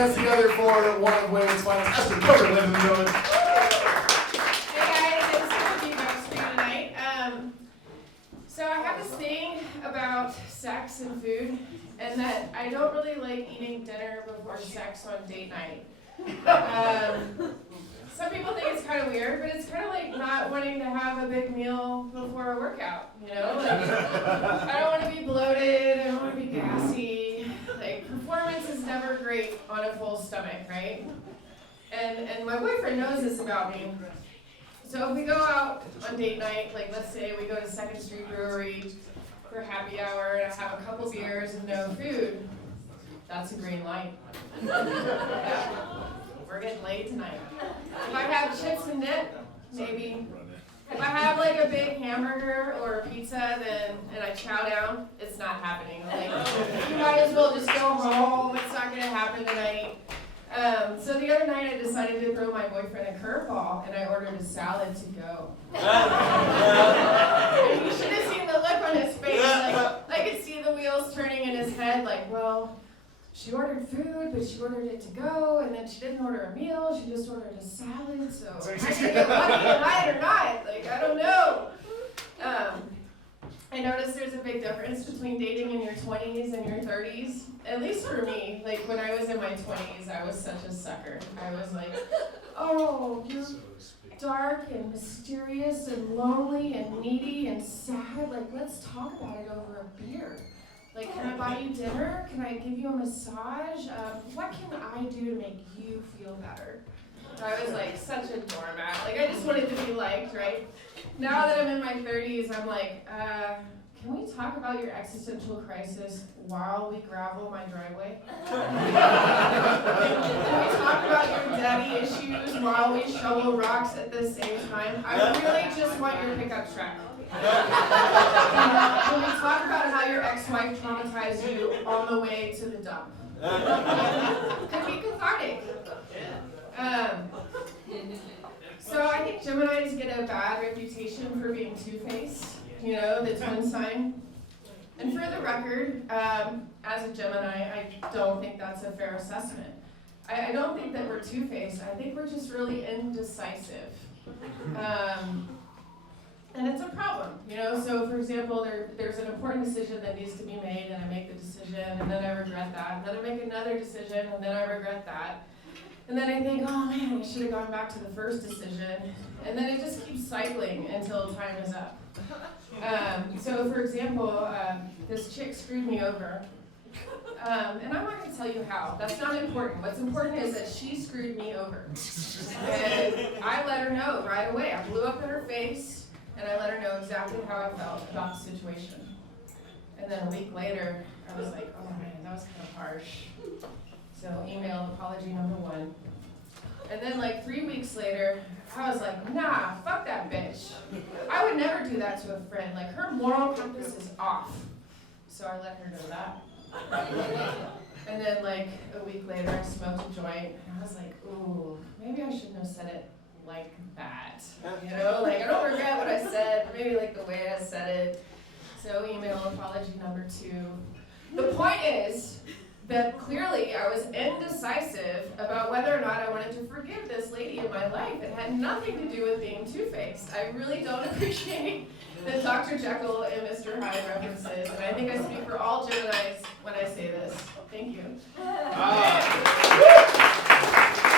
hands together for one of Wayward's finest, Esther Coker, ladies and gentlemen. Hey guys, thanks for being back to me tonight. So I have this thing about sex and food, and that I don't really like eating dinner before sex on date night. Some people think it's kind of weird, but it's kind of like not wanting to have a big meal before a workout, you know? Like, I don't want to be bloated, I don't want to be gassy. Like, performance is never great on a full stomach, right? And my boyfriend knows this about me. So if we go out on date night, like let's say we go to 2nd Street Brewery for happy hour and I have a couple beers and no food, that's a green light. Yeah. We're getting laid tonight. If I have chips and dip, maybe. If I have like a big hamburger or a pizza, and I chow down, it's not happening. Like, you might as well just go home. It's not going to happen tonight. So the other night I decided to throw my boyfriend a curveball, and I ordered a salad to go. And you should have seen the look on his face. Like, I could see the wheels turning in his head. Like, well, she ordered food, but she ordered it to go, and then she didn't order a meal. She just ordered a salad. So I can get lucky tonight or not. Like, I don't know. I noticed there's a big difference between dating in your 20s and your 30s. At least for me, like when I was in my 20s, I was such a sucker. I was like, oh, you're dark and mysterious and lonely and needy and sad. Like, let's talk about it over a beer. Like, can I buy you dinner? Can I give you a massage? What can I do to make you feel better? I was like such a doormat. Like, I just wanted to be liked, right? Now that I'm in my 30s, I'm like, can we talk about your existential crisis while we gravel my driveway? Can we talk about your daddy issues while we shovel rocks at the same time? I really just want your pickup truck. Can we talk about how your ex-wife traumatized you on the way to the dump? Could be cathartic. So I think Geminis get a bad reputation for being two-faced, you know, the twin sign. And for the record, as a Gemini, I don't think that's a fair assessment. I don't think that we're two-faced. I think we're just really indecisive. And it's a problem, you know? So for example, there's an important decision that needs to be made, and I make the decision, and then I regret that. And then I make another decision, and then I regret that. And then I think, oh man, I should have gone back to the first decision. And then it just keeps cycling until time is up. So for example, this chick screwed me over. And I'm not going to tell you how. That's not important. What's important is that she screwed me over. And I let her know right away. I blew up in her face, and I let her know exactly how I felt about the situation. And then a week later, I was like, oh man, that was kind of harsh. So email apology number 1. And then like 3 weeks later, I was like, nah, fuck that bitch. I would never do that to a friend. Like, her moral compass is off. So I let her know that. And then like a week later, I smoked a joint, and I was like, ooh, maybe I shouldn't have said it like that. You know, like I don't regret what I said, but maybe like the way I said it. So email apology number 2. The point is that clearly I was indecisive about whether or not I wanted to forgive this lady in my life. It had nothing to do with being two-faced. I really don't appreciate the Dr. Jekyll and Mr. Hyde references, and I think I speak for all Geminis when I say this. Thank you.